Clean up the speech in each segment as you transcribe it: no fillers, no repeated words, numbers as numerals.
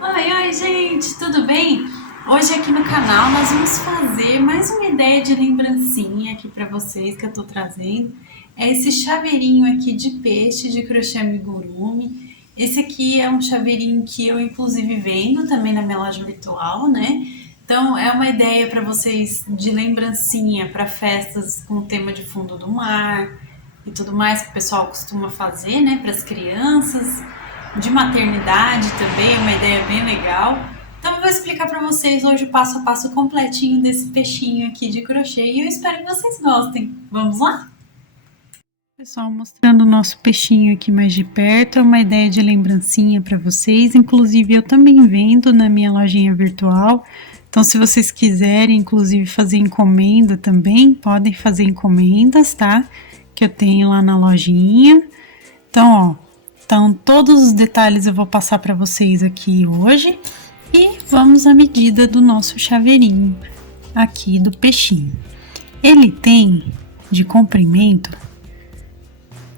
Oi, gente, tudo bem? Hoje aqui no canal nós vamos fazer mais uma ideia de lembrancinha aqui para vocês que eu tô trazendo. É esse chaveirinho aqui de peixe de crochê amigurumi. Esse aqui é um chaveirinho que eu inclusive vendo também na minha loja virtual, né? Então é uma ideia para vocês de lembrancinha para festas com o tema de fundo do mar e tudo mais que o pessoal costuma fazer, né, para as crianças de maternidade também, é uma ideia bem legal. Então eu vou explicar para vocês hoje o passo a passo completinho desse peixinho aqui de crochê e eu espero que vocês gostem. Vamos lá? Pessoal, mostrando o nosso peixinho aqui mais de perto, é uma ideia de lembrancinha para vocês. Inclusive eu também vendo na minha lojinha virtual. Então se vocês quiserem, inclusive fazer encomenda também, podem fazer encomendas, tá? Que eu tenho lá na lojinha. Então, ó, todos os detalhes eu vou passar para vocês aqui hoje e vamos à medida do nosso chaveirinho aqui do peixinho. Ele tem de comprimento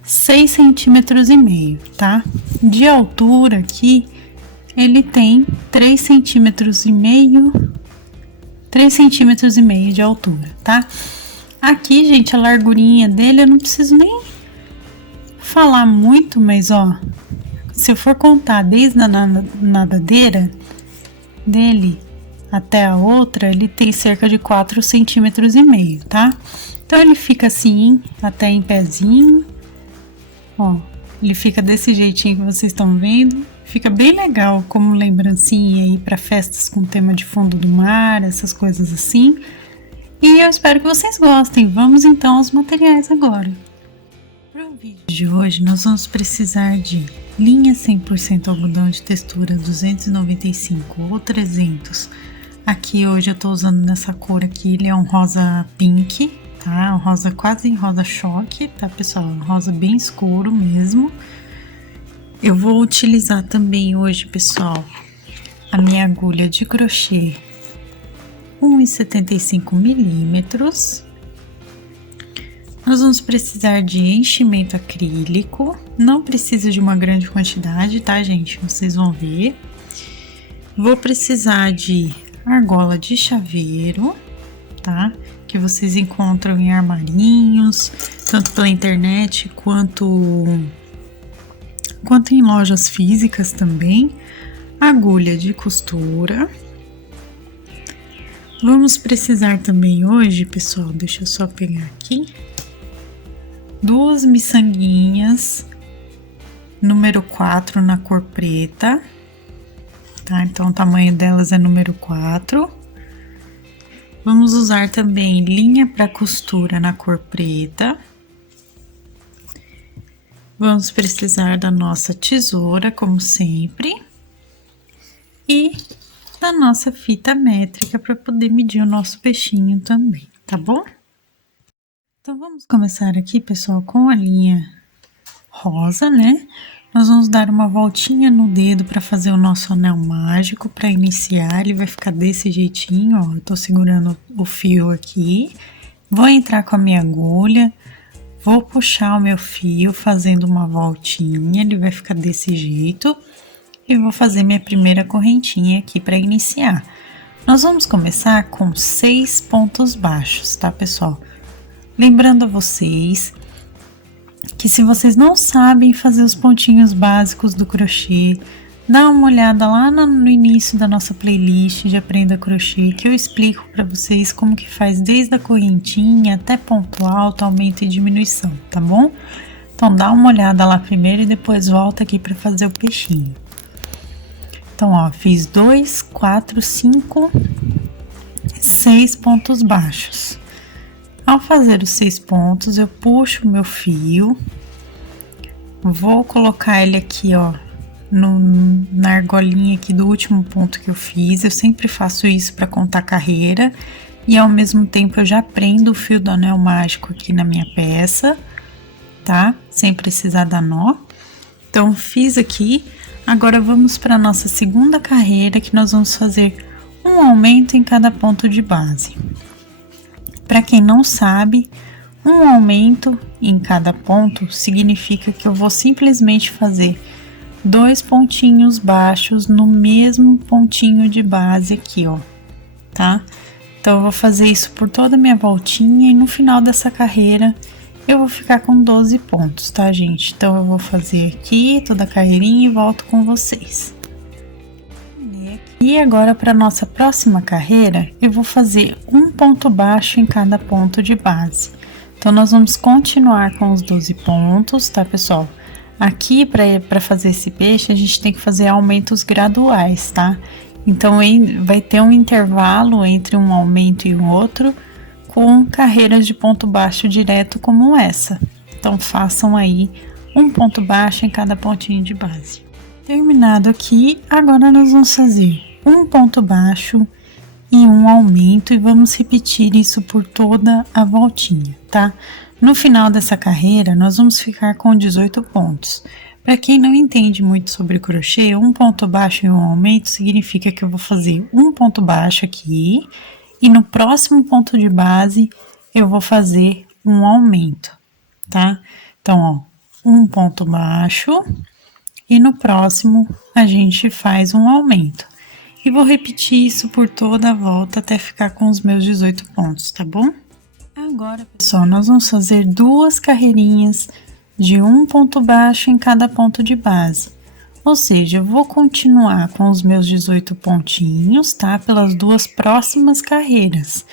6,5 cm, tá? De altura aqui ele tem 3,5 cm, 3,5 cm de altura, tá? Aqui, gente, a largurinha dele eu não preciso nem falar muito, mas ó, se eu for contar desde a nadadeira dele até a outra, ele tem cerca de 4,5 cm, tá? Então ele fica assim, até em pezinho, ó, ele fica desse jeitinho que vocês estão vendo, fica bem legal como lembrancinha aí para festas com tema de fundo do mar, essas coisas assim. E eu espero que vocês gostem. Vamos então aos materiais agora. Para o vídeo de hoje, nós vamos precisar de linha 100% algodão de textura 295 ou 300. Aqui hoje eu tô usando nessa cor aqui, ele é um rosa pink, tá? Um rosa quase rosa choque, tá, pessoal? Um rosa bem escuro mesmo. Eu vou utilizar também hoje, pessoal, a minha agulha de crochê 1,75 milímetros. Nós vamos precisar de enchimento acrílico, não precisa de uma grande quantidade, tá, gente? Vocês vão ver. Vou precisar de argola de chaveiro, tá? Que vocês encontram em armarinhos, tanto pela internet quanto em lojas físicas também. Agulha de costura. Vamos precisar também hoje, pessoal, deixa eu só pegar aqui. 2 miçanguinhas, número 4 na cor preta, tá? Então o tamanho delas é número 4. Vamos usar também linha para costura na cor preta. Vamos precisar da nossa tesoura, como sempre, e da nossa fita métrica para poder medir o nosso peixinho também, tá bom? Então vamos começar aqui, pessoal, com a linha rosa, né? Nós vamos dar uma voltinha no dedo para fazer o nosso anel mágico. Para iniciar, ele vai ficar desse jeitinho, ó. Eu tô segurando o fio aqui, vou entrar com a minha agulha, vou puxar o meu fio fazendo uma voltinha, ele vai ficar desse jeito. E vou fazer minha primeira correntinha aqui para iniciar. Nós vamos começar com 6 pontos baixos, tá, pessoal? Lembrando a vocês que se vocês não sabem fazer os pontinhos básicos do crochê, dá uma olhada lá no início da nossa playlist de Aprenda Crochê, que eu explico para vocês como que faz desde a correntinha até ponto alto, aumento e diminuição, tá bom? Então dá uma olhada lá primeiro e depois volta aqui para fazer o peixinho. Então, ó, fiz 2, 4, 5, 6 pontos baixos. Ao fazer os 6 pontos, eu puxo o meu fio, vou colocar ele aqui, ó, na argolinha aqui do último ponto que eu fiz. Eu sempre faço isso para contar carreira e ao mesmo tempo eu já prendo o fio do anel mágico aqui na minha peça, tá? Sem precisar dar nó. Então, fiz aqui. Agora vamos para a nossa segunda carreira, que nós vamos fazer um aumento em cada ponto de base. Para quem não sabe, um aumento em cada ponto significa que eu vou simplesmente fazer 2 pontinhos baixos no mesmo pontinho de base aqui, ó, tá? Então, eu vou fazer isso por toda a minha voltinha e no final dessa carreira eu vou ficar com 12 pontos, tá, gente? Então, eu vou fazer aqui toda a carreirinha e volto com vocês. E agora, para nossa próxima carreira, eu vou fazer um ponto baixo em cada ponto de base. Então, nós vamos continuar com os 12 pontos, tá, pessoal? Aqui, para fazer esse peixe, a gente tem que fazer aumentos graduais, tá? Então, vai ter um intervalo entre um aumento e o outro, com carreiras de ponto baixo direto como essa. Então, façam aí um ponto baixo em cada pontinho de base. Terminado aqui, agora nós vamos fazer um ponto baixo e um aumento e vamos repetir isso por toda a voltinha, tá? No final dessa carreira, nós vamos ficar com 18 pontos. Para quem não entende muito sobre crochê, um ponto baixo e um aumento significa que eu vou fazer um ponto baixo aqui e no próximo ponto de base eu vou fazer um aumento, tá? Então, ó, um ponto baixo e no próximo a gente faz um aumento. E vou repetir isso por toda a volta até ficar com os meus 18 pontos, tá bom? Agora, pessoal, nós vamos fazer 2 carreirinhas de um ponto baixo em cada ponto de base. Ou seja, eu vou continuar com os meus 18 pontinhos, tá? Pelas 2 próximas carreiras.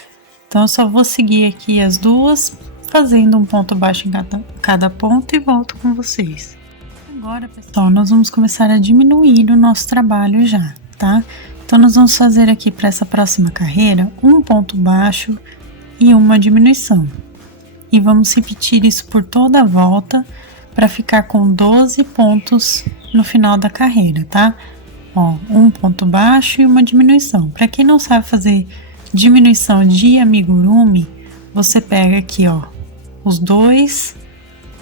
Então, eu só vou seguir aqui as 2, fazendo um ponto baixo em cada ponto e volto com vocês. Agora, pessoal, nós vamos começar a diminuir o nosso trabalho já, tá? Então, nós vamos fazer aqui para essa próxima carreira um ponto baixo e uma diminuição. E vamos repetir isso por toda a volta para ficar com 12 pontos no final da carreira, tá? Ó, um ponto baixo e uma diminuição. Para quem não sabe fazer diminuição de amigurumi, você pega aqui, ó, os 2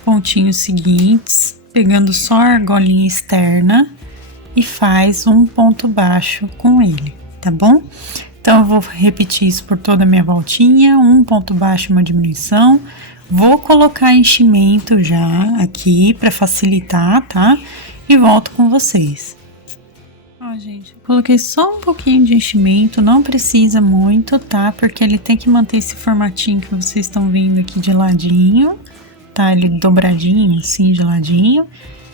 pontinhos seguintes, pegando só a argolinha externa e faz um ponto baixo com ele, tá bom? Então, eu vou repetir isso por toda a minha voltinha, um ponto baixo, uma diminuição. Vou colocar enchimento já aqui para facilitar, tá? E volto com vocês. Ó, gente, coloquei só um pouquinho de enchimento, não precisa muito, tá? Porque ele tem que manter esse formatinho que vocês estão vendo aqui de ladinho, tá? Ele dobradinho, assim, de ladinho.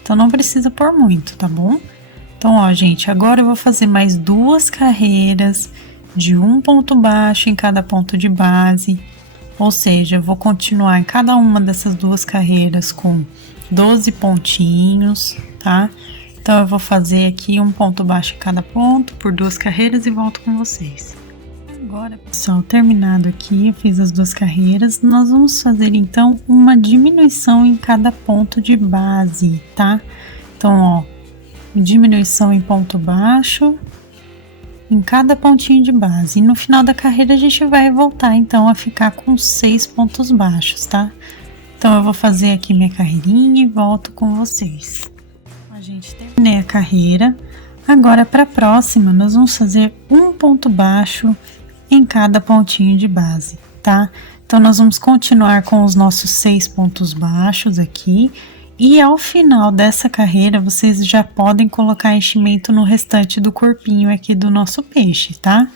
Então, não precisa pôr muito, tá bom? Então, ó, gente, agora eu vou fazer mais 2 carreiras de um ponto baixo em cada ponto de base, ou seja, eu vou continuar em cada uma dessas 2 carreiras com 12 pontinhos, tá? Então, eu vou fazer aqui um ponto baixo em cada ponto por 2 carreiras e volto com vocês. Agora, pessoal, terminado aqui, eu fiz as 2 carreiras, nós vamos fazer então uma diminuição em cada ponto de base, tá? Então, ó, diminuição em ponto baixo em cada pontinho de base. E no final da carreira a gente vai voltar então a ficar com 6 pontos baixos, tá? Então, eu vou fazer aqui minha carreirinha e volto com vocês. A gente terminei a carreira. Agora, para a próxima, nós vamos fazer um ponto baixo em cada pontinho de base, tá? Então, nós vamos continuar com os nossos 6 pontos baixos aqui. E ao final dessa carreira, vocês já podem colocar enchimento no restante do corpinho aqui do nosso peixe, tá?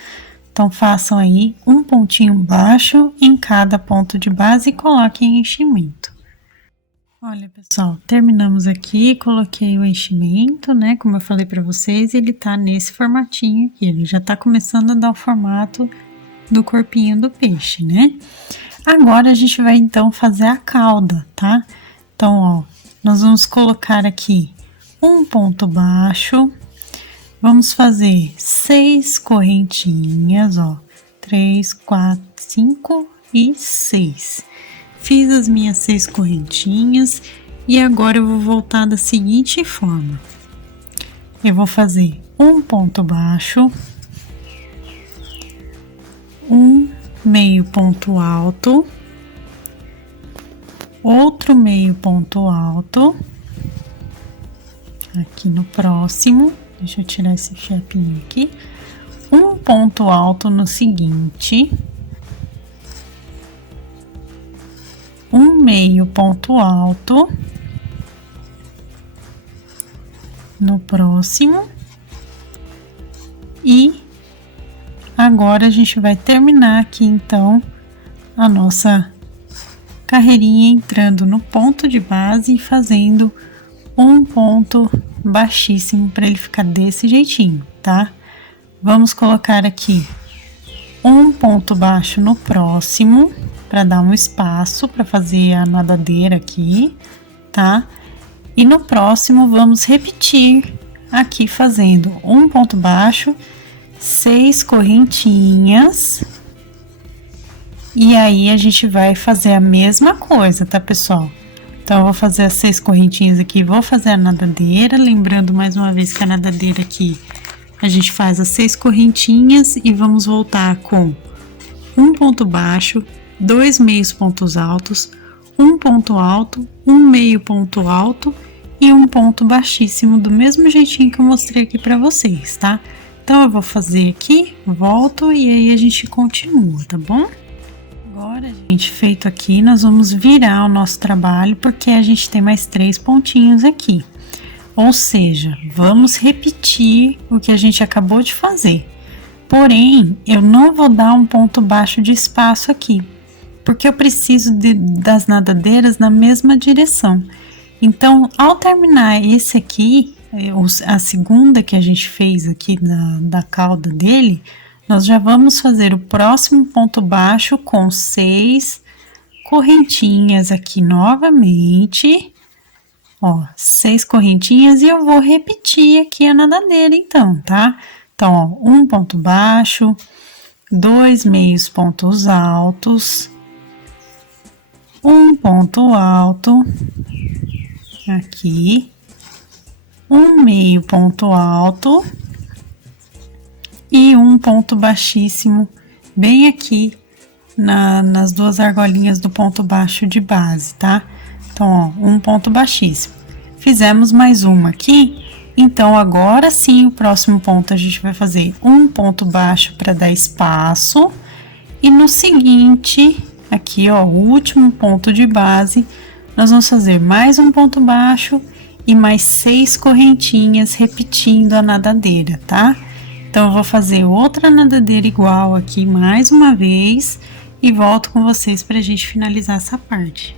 Então, façam aí um pontinho baixo em cada ponto de base e coloquem enchimento. Olha, pessoal, terminamos aqui, coloquei o enchimento, né? Como eu falei pra vocês, ele tá nesse formatinho aqui, ele já tá começando a dar o formato do corpinho do peixe, né? Agora, a gente vai então fazer a cauda, tá? Então, ó, nós vamos colocar aqui um ponto baixo, vamos fazer 6 correntinhas, ó, 3, 4, 5 e 6. Fiz as minhas 6 correntinhas e agora eu vou voltar da seguinte forma. Eu vou fazer um ponto baixo, um meio ponto alto, outro meio ponto alto, aqui no próximo, deixa eu tirar esse chapinho aqui, um ponto alto no seguinte, um meio ponto alto, no próximo. E agora a gente vai terminar aqui, então, a nossa carreirinha entrando no ponto de base e fazendo um ponto baixíssimo para ele ficar desse jeitinho, tá? Vamos colocar aqui um ponto baixo no próximo, para dar um espaço para fazer a nadadeira aqui, tá? E no próximo vamos repetir aqui fazendo um ponto baixo, 6 correntinhas. E aí a gente vai fazer a mesma coisa, tá, pessoal? Então, eu vou fazer as 6 correntinhas aqui, vou fazer a nadadeira, lembrando mais uma vez que a nadadeira aqui, a gente faz as 6 correntinhas e vamos voltar com um ponto baixo, 2 meios pontos altos, um ponto alto, um meio ponto alto e um ponto baixíssimo, do mesmo jeitinho que eu mostrei aqui pra vocês, tá? Então, eu vou fazer aqui, volto e aí a gente continua, tá bom? Agora, gente, feito aqui, nós vamos virar o nosso trabalho, porque a gente tem mais 3 pontinhos aqui. Ou seja, vamos repetir o que a gente acabou de fazer. Porém, eu não vou dar um ponto baixo de espaço aqui, porque eu preciso das nadadeiras na mesma direção. Então, ao terminar esse aqui, a segunda que a gente fez aqui da cauda dele, nós já vamos fazer o próximo ponto baixo com 6 correntinhas aqui novamente, ó, 6 correntinhas, e eu vou repetir aqui a nadadeira então, tá? Então, ó, um ponto baixo, 2 meios pontos altos, um ponto alto aqui, um meio ponto alto e um ponto baixíssimo bem aqui nas 2 argolinhas do ponto baixo de base, tá? Então, ó, um ponto baixíssimo. Fizemos mais uma aqui, então agora sim o próximo ponto a gente vai fazer um ponto baixo para dar espaço, e no seguinte, aqui ó, o último ponto de base, nós vamos fazer mais um ponto baixo e mais 6 correntinhas repetindo a nadadeira, tá? Então, eu vou fazer outra nadadeira igual aqui mais uma vez e volto com vocês pra gente finalizar essa parte.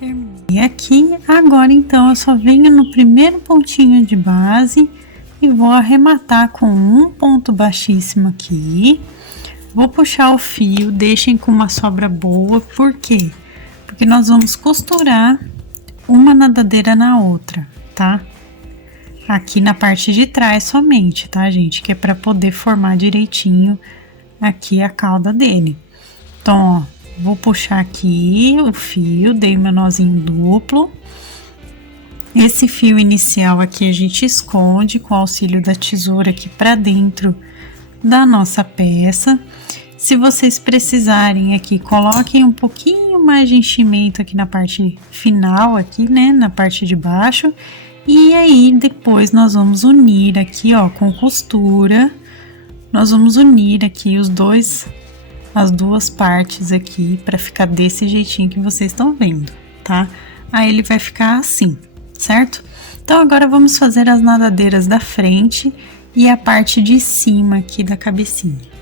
Terminei aqui, agora então eu só venho no primeiro pontinho de base e vou arrematar com um ponto baixíssimo aqui. Vou puxar o fio, deixem com uma sobra boa, por quê? Porque nós vamos costurar uma nadadeira na outra, tá? Aqui na parte de trás somente, tá, gente? Que é para poder formar direitinho aqui a cauda dele. Então, ó, vou puxar aqui o fio, dei meu nozinho duplo. Esse fio inicial aqui a gente esconde com o auxílio da tesoura aqui para dentro da nossa peça. Se vocês precisarem aqui, coloquem um pouquinho mais de enchimento aqui na parte final, aqui, né, na parte de baixo. E aí, depois nós vamos unir aqui, ó, com costura, nós vamos unir aqui as duas partes aqui, para ficar desse jeitinho que vocês estão vendo, tá? Aí ele vai ficar assim, certo? Então, agora vamos fazer as nadadeiras da frente e a parte de cima aqui da cabecinha.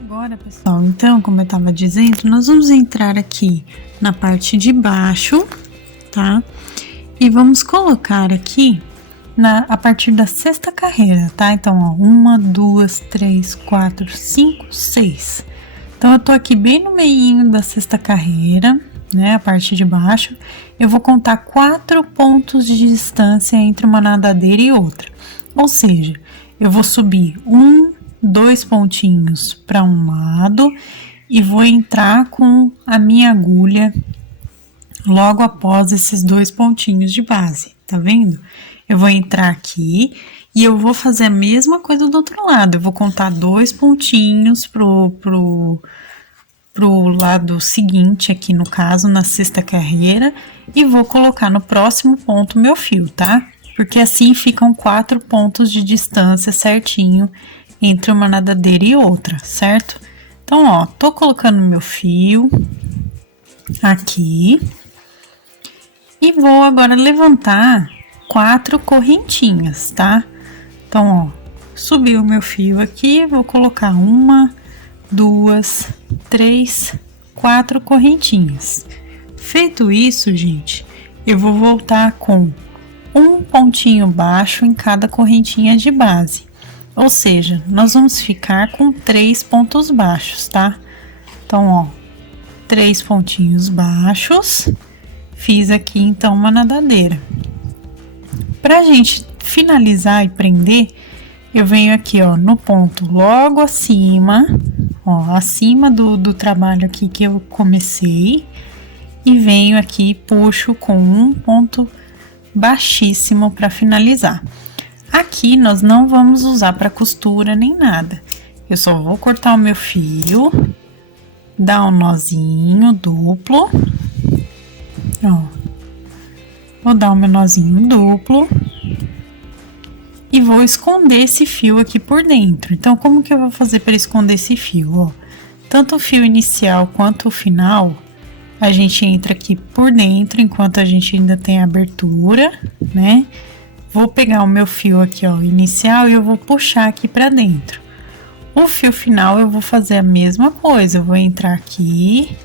Agora, pessoal, então, como eu tava dizendo, nós vamos entrar aqui na parte de baixo, tá? E vamos colocar aqui a partir da 6ª carreira, tá? Então, ó, 1, 2, 3, 4, 5, 6. Então, eu tô aqui bem no meinho da 6ª carreira, né? A parte de baixo. Eu vou contar 4 pontos de distância entre uma nadadeira e outra. Ou seja, eu vou subir 2 pontinhos para um lado e vou entrar com a minha agulha logo após esses 2 pontinhos de base, tá vendo? Eu vou entrar aqui e eu vou fazer a mesma coisa do outro lado. Eu vou contar 2 pontinhos pro lado seguinte, aqui no caso, na 6ª carreira, e vou colocar no próximo ponto meu fio, tá? Porque assim ficam 4 pontos de distância certinho entre uma nadadeira e outra, certo? Então, ó, tô colocando meu fio aqui. E vou agora levantar 4 correntinhas, tá? Então, ó, subi o meu fio aqui, vou colocar 1, 2, 3, 4 correntinhas. Feito isso, gente, eu vou voltar com um pontinho baixo em cada correntinha de base. Ou seja, nós vamos ficar com 3 pontos baixos, tá? Então, ó, 3 pontinhos baixos. Fiz aqui, então, uma nadadeira. Pra gente finalizar e prender, eu venho aqui, ó, no ponto logo acima, ó, acima do trabalho aqui que eu comecei, e venho aqui e puxo com um ponto baixíssimo para finalizar. Aqui nós não vamos usar para costura nem nada. Eu só vou cortar o meu fio, dar um nozinho duplo, ó, vou dar um nozinho duplo e vou esconder esse fio aqui por dentro. Então, como que eu vou fazer para esconder esse fio? Ó, tanto o fio inicial quanto o final, a gente entra aqui por dentro enquanto a gente ainda tem abertura, né? Vou pegar o meu fio aqui, ó, inicial, e eu vou puxar aqui para dentro. O fio final eu vou fazer a mesma coisa, eu vou entrar aqui,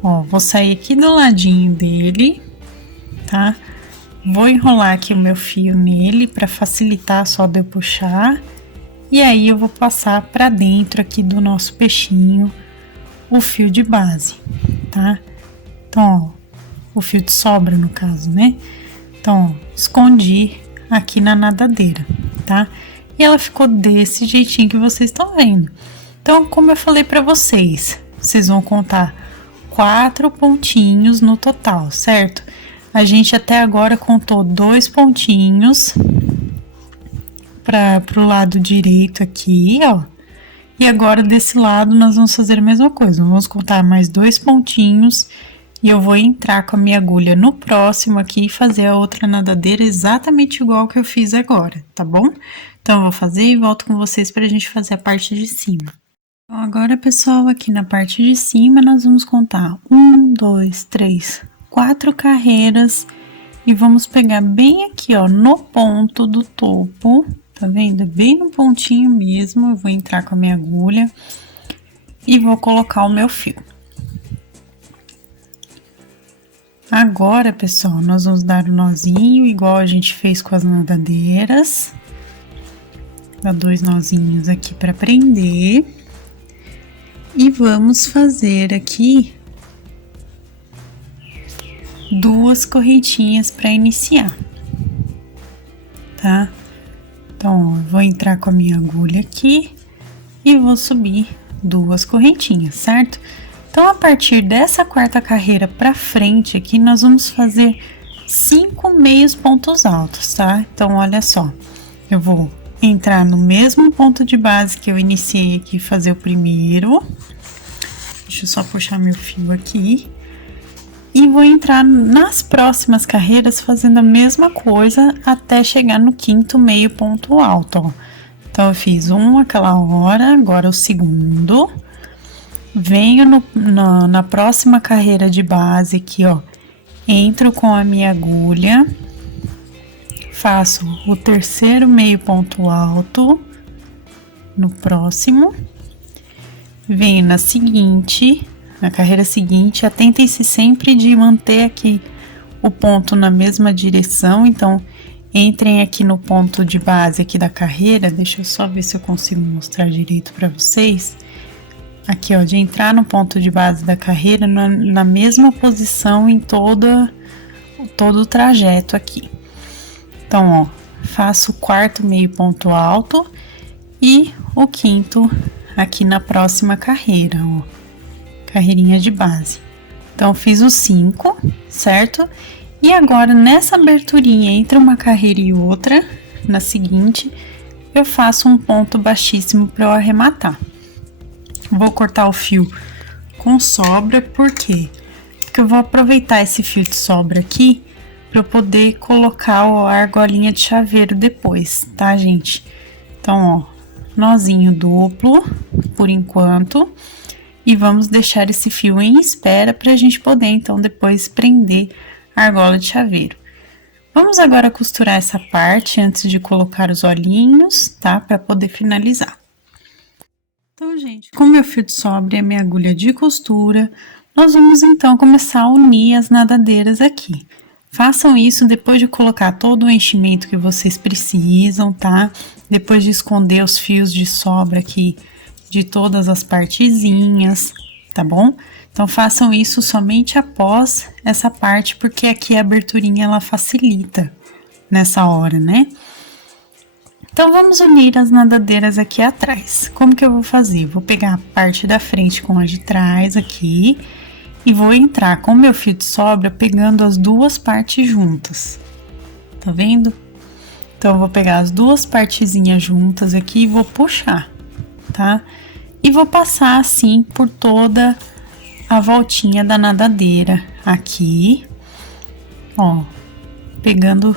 ó, vou sair aqui do ladinho dele, tá? Vou enrolar aqui o meu fio nele para facilitar só de eu puxar. E aí eu vou passar para dentro aqui do nosso peixinho o fio de base, tá? Então, ó, o fio de sobra no caso, né? Então, ó, escondi aqui na nadadeira, tá? E ela ficou desse jeitinho que vocês estão vendo. Então, como eu falei para vocês, vocês vão contar 4 pontinhos no total, certo? A gente até agora contou 2 pontinhos pro lado direito aqui, ó. E agora desse lado nós vamos fazer a mesma coisa. Vamos contar mais 2 pontinhos e eu vou entrar com a minha agulha no próximo aqui e fazer a outra nadadeira exatamente igual que eu fiz agora, tá bom? Então, eu vou fazer e volto com vocês pra gente fazer a parte de cima. Então, agora, pessoal, aqui na parte de cima, nós vamos contar 1, 2, 3, 4 carreiras e vamos pegar bem aqui, ó, no ponto do topo, tá vendo? Bem no pontinho mesmo, eu vou entrar com a minha agulha e vou colocar o meu fio. Agora, pessoal, nós vamos dar o nozinho igual a gente fez com as nadadeiras. Dá 2 nozinhos aqui para prender. E vamos fazer aqui 2 correntinhas para iniciar, tá? Então, ó, eu vou entrar com a minha agulha aqui e vou subir 2 correntinhas, certo? Então, a partir dessa 4ª carreira pra frente aqui, nós vamos fazer 5 meios pontos altos, tá? Então, olha só, eu vou entrar no mesmo ponto de base que eu iniciei aqui, fazer o primeiro. Deixa eu só puxar meu fio aqui. E vou entrar nas próximas carreiras fazendo a mesma coisa até chegar no 5º meio ponto alto, ó. Então, eu fiz um aquela hora, agora o segundo. Venho na próxima carreira de base aqui, ó, entro com a minha agulha, faço o 3º meio ponto alto, no próximo, venho na seguinte, na carreira seguinte, atentem-se sempre de manter aqui o ponto na mesma direção, então, entrem aqui no ponto de base aqui da carreira, deixa eu só ver se eu consigo mostrar direito para vocês. Aqui, ó, de entrar no ponto de base da carreira na mesma posição em todo o trajeto aqui. Então, ó, faço o 4º meio ponto alto e o 5º aqui na próxima carreira, ó, carreirinha de base. Então, fiz os 5, certo? E agora, nessa aberturinha entre uma carreira e outra, na seguinte, eu faço um ponto baixíssimo para eu arrematar. Vou cortar o fio com sobra, por quê? Porque eu vou aproveitar esse fio de sobra aqui para eu poder colocar a argolinha de chaveiro depois, tá, gente? Então, ó, nozinho duplo por enquanto e vamos deixar esse fio em espera para a gente poder, então, depois prender a argola de chaveiro. Vamos agora costurar essa parte antes de colocar os olhinhos, tá? Para poder finalizar. Então, gente, com meu fio de sobre e a minha agulha de costura, nós vamos então começar a unir as nadadeiras aqui. Façam isso depois de colocar todo o enchimento que vocês precisam, tá? Depois de esconder os fios de sobra aqui de todas as partezinhas, tá bom? Então, façam isso somente após essa parte, porque aqui a aberturinha ela facilita nessa hora, né? Então, vamos unir as nadadeiras aqui atrás. Como que eu vou fazer? Vou pegar a parte da frente com a de trás aqui e vou entrar com o meu fio de sobra pegando as duas partes juntas. Tá vendo? Então, eu vou pegar as duas partezinhas juntas aqui e vou puxar, tá? E vou passar assim por toda a voltinha da nadadeira aqui, ó, pegando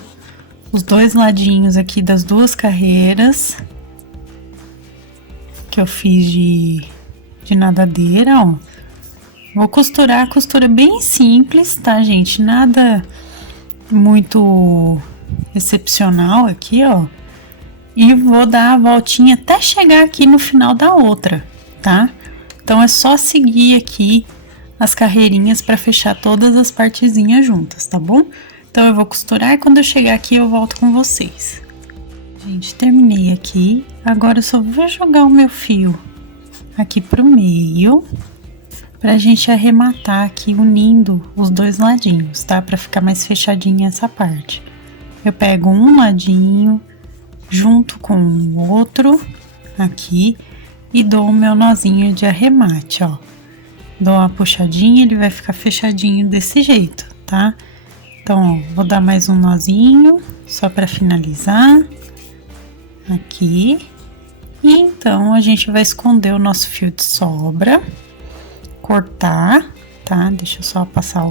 os dois ladinhos aqui das duas carreiras que eu fiz de nadadeira, ó. Vou costurar, a costura bem simples, tá, gente? Nada muito excepcional aqui, ó. E vou dar a voltinha até chegar aqui no final da outra, tá? Então, é só seguir aqui as carreirinhas para fechar todas as partezinhas juntas, tá bom? Então, eu vou costurar e quando eu chegar aqui eu volto com vocês. Gente, terminei aqui. Agora, eu só vou jogar o meu fio aqui pro meio, pra gente arrematar aqui unindo os dois ladinhos, tá? Pra ficar mais fechadinha essa parte. Eu pego um ladinho junto com o outro aqui e dou o meu nozinho de arremate, ó. Dou uma puxadinha, ele vai ficar fechadinho desse jeito, tá? Então, ó, vou dar mais um nozinho, só para finalizar, aqui. E então, a gente vai esconder o nosso fio de sobra, cortar, tá? Deixa eu só passar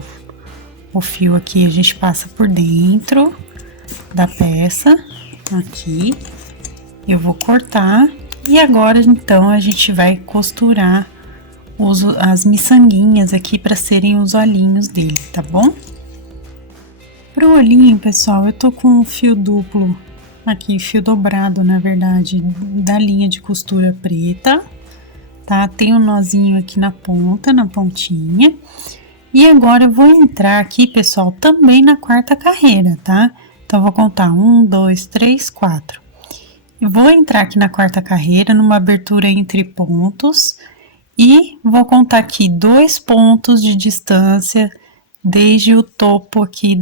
o fio aqui, a gente passa por dentro da peça, aqui. Eu vou cortar, e agora, então, a gente vai costurar as miçanguinhas aqui para serem os olhinhos dele, tá bom? Pro olhinho, pessoal, eu tô com um fio duplo aqui, fio dobrado, na verdade, da linha de costura preta, tá? Tem um nozinho aqui na ponta, na pontinha. E agora eu vou entrar aqui, pessoal, também na quarta carreira, tá? Então, eu vou contar 1, 2, 3, 4. Eu vou entrar aqui na quarta carreira, numa abertura entre pontos, e vou contar aqui 2 pontos de distância desde o topo aqui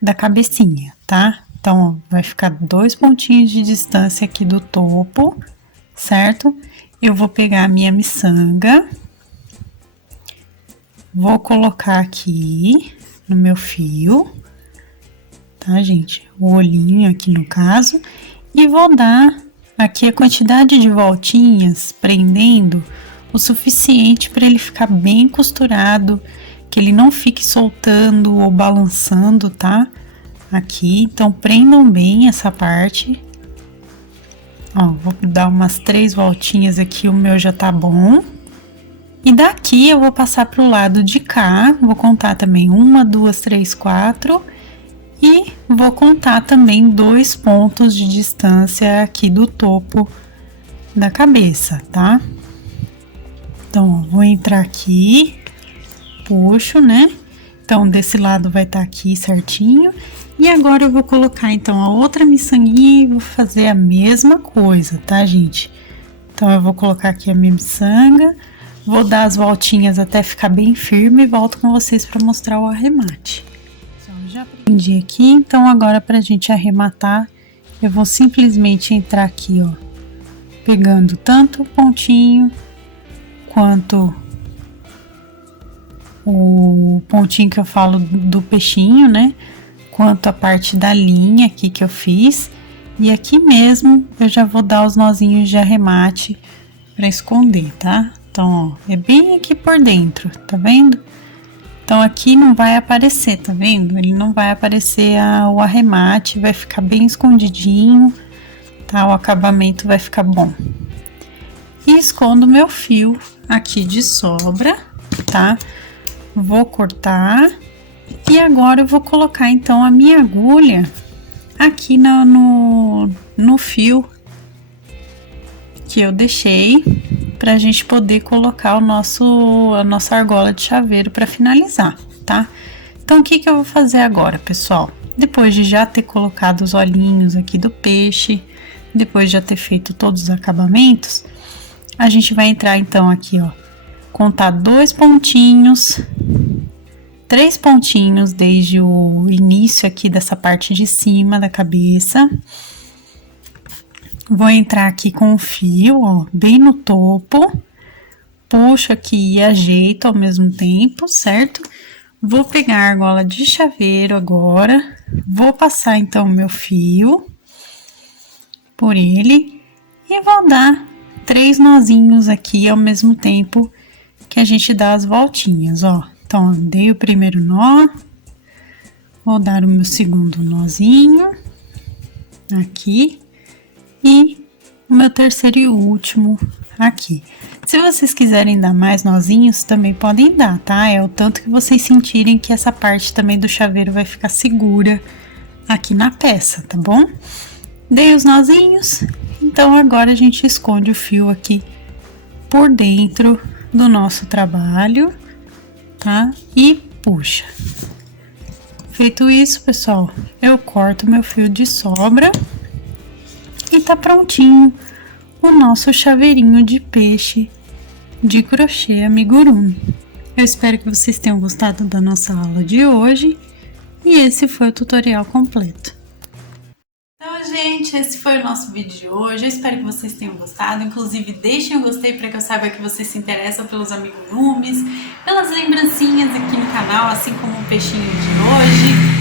da cabecinha, tá? Então, ó, vai ficar 2 pontinhos de distância aqui do topo, certo? Eu vou pegar a minha miçanga, vou colocar aqui no meu fio, tá, gente? O olhinho aqui no caso, e vou dar aqui a quantidade de voltinhas prendendo o suficiente para ele ficar bem costurado, que ele não fique soltando ou balançando, tá? Aqui, então prendam bem essa parte. Ó, vou dar umas 3 voltinhas aqui, o meu já tá bom. E daqui eu vou passar pro lado de cá, vou contar também 1, 2, 3, 4. E vou contar também 2 pontos de distância aqui do topo da cabeça, tá? Então, ó, vou entrar aqui, puxo, né? Então, desse lado vai estar aqui certinho. E agora eu vou colocar, então, a outra miçanguinha e vou fazer a mesma coisa, tá, gente? Então, eu vou colocar aqui a minha miçanga, vou dar as voltinhas até ficar bem firme e volto com vocês para mostrar o arremate. Já prendi aqui, então agora pra gente arrematar, eu vou simplesmente entrar aqui, ó, pegando tanto o pontinho quanto o pontinho que eu falo do peixinho, né? Quanto a parte da linha aqui que eu fiz. E aqui mesmo eu já vou dar os nozinhos de arremate pra esconder, tá? Então, ó, é bem aqui por dentro, tá vendo? Então, aqui não vai aparecer, tá vendo? Ele não vai aparecer o arremate, vai ficar bem escondidinho, tá? O acabamento vai ficar bom. E escondo meu fio aqui de sobra, tá? Vou cortar E agora eu vou colocar então a minha agulha aqui no fio que eu deixei pra gente poder colocar a nossa argola de chaveiro para finalizar, tá? Então, o que eu vou fazer agora, pessoal? Depois de já ter colocado os olhinhos aqui do peixe, depois de já ter feito todos os acabamentos, a gente vai entrar então aqui, ó, contar 2 pontinhos, 3 pontinhos desde o início aqui dessa parte de cima da cabeça. Vou entrar aqui com o fio, ó, bem no topo, puxo aqui e ajeito ao mesmo tempo, certo? Vou pegar a argola de chaveiro agora, vou passar então o meu fio por ele e vou dar 3 nozinhos aqui ao mesmo tempo que a gente dá as voltinhas, ó. Então, dei o primeiro nó, vou dar o meu segundo nozinho aqui e o meu terceiro e último aqui. Se vocês quiserem dar mais nozinhos, também podem dar, tá? É o tanto que vocês sentirem que essa parte também do chaveiro vai ficar segura aqui na peça, tá bom? Dei os nozinhos, então agora a gente esconde o fio aqui por dentro do nosso trabalho, tá? E puxa. Feito isso, pessoal, eu corto meu fio de sobra e tá prontinho o nosso chaveirinho de peixe de crochê amigurumi. Eu espero que vocês tenham gostado da nossa aula de hoje e esse foi o tutorial completo. Então, gente, esse foi o nosso vídeo de hoje. Eu espero que vocês tenham gostado. Inclusive, deixem o gostei para que eu saiba que vocês se interessam pelos amigurumis, pelas lembrancinhas aqui no canal, assim como o peixinho de hoje.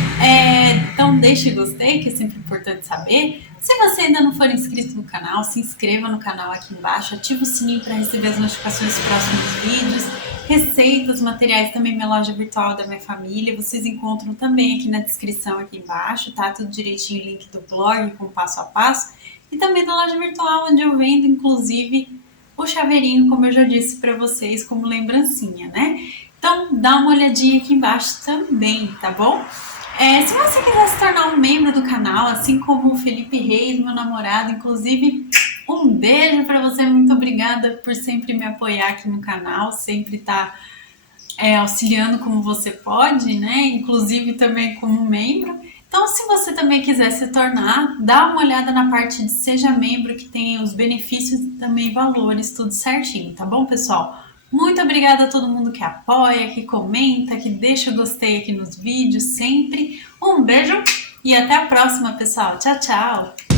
Então deixe gostei, que é sempre importante saber. Se você ainda não for inscrito no canal, se inscreva no canal aqui embaixo, ative o sininho para receber as notificações dos próximos vídeos, receitas, materiais, também minha loja virtual da minha família, vocês encontram também aqui na descrição aqui embaixo, tá? Tudo direitinho, link do blog com passo a passo, e também da loja virtual, onde eu vendo, inclusive, o chaveirinho, como eu já disse para vocês, como lembrancinha, né? Então, dá uma olhadinha aqui embaixo também, tá bom? Se você quiser se tornar um membro do canal, assim como o Felipe Reis, meu namorado, inclusive, um beijo para você, muito obrigada por sempre me apoiar aqui no canal, sempre tá auxiliando como você pode, né? Inclusive também como membro. Então, se você também quiser se tornar, dá uma olhada na parte de seja membro, que tem os benefícios e também valores, tudo certinho, tá bom, pessoal? Muito obrigada a todo mundo que apoia, que comenta, que deixa o gostei aqui nos vídeos sempre. Um beijo e até a próxima, pessoal. Tchau, tchau!